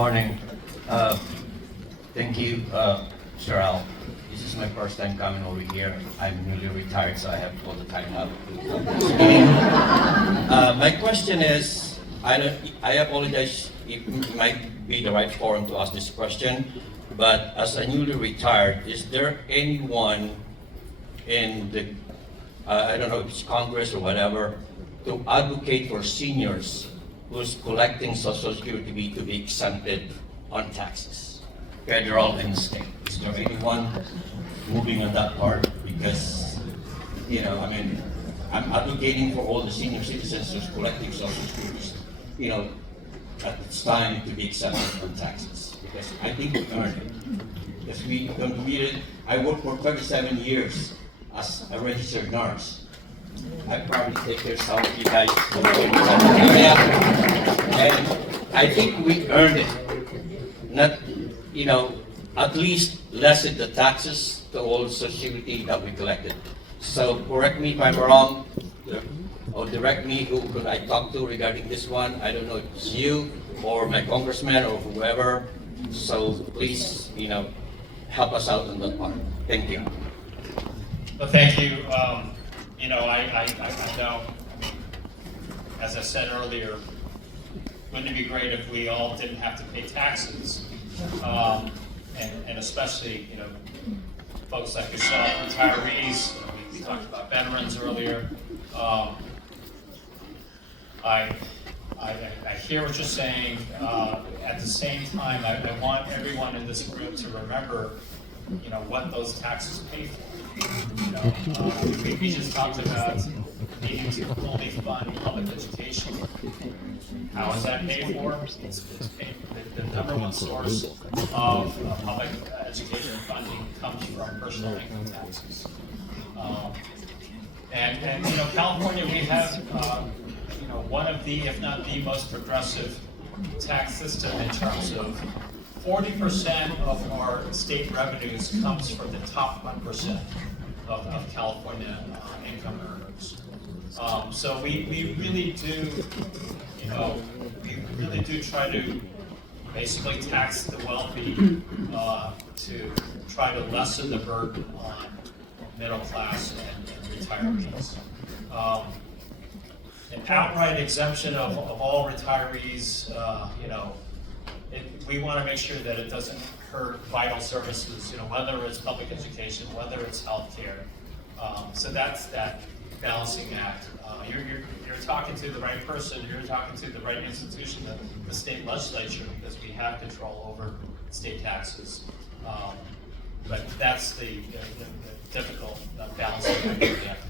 morning. Uh, Thank you, Sir Al. This is my first time coming over here. I'm newly retired, so I have all the time now to come to this meeting. My question is, I apologize, it might be the right forum to ask this question, but as a newly retired, is there anyone in the, I don't know if it's Congress or whatever, to advocate for seniors who's collecting Social Security to be exempted on taxes, federal and state? Is there anyone moving on that part? Because, I'm advocating for all the senior citizens who's collecting Social Security, at this time to be exempted on taxes. Because I think we earned it. Because we contributed, I worked for 37 years as a registered nurse. I probably take care of some of you guys. And I think we earned it. Not, at least lessen the taxes to all the Social Security that we collected. So correct me if I'm wrong, or direct me who could I talk to regarding this one. I don't know if it's you or my congressman or whoever. So please, help us out on that part. Thank you. Well, thank you. I know, as I said earlier, wouldn't it be great if we all didn't have to pay taxes? And especially, folks like yourself, retirees, we talked about veterans earlier. I hear what you're saying. At the same time, I want everyone in this room to remember, what those taxes pay for. We just talked about needing to only fund public education. How is that paid for? It's paid. The number one source of public education funding comes from personal income taxes. And California, we have one of the, if not the most progressive tax system in terms of 40% of our state revenues comes from the top 1% of California income earners. So we really do, we really do try to basically tax the wealthy to try to lessen the burden on middle class and retirees. An outright exemption of all retirees, we want to make sure that it doesn't hurt vital services, whether it's public education, whether it's healthcare. So that's that balancing act. You're talking to the right person, you're talking to the right institution, the state legislature, because we have control over state taxes. But that's the difficult balancing act we have to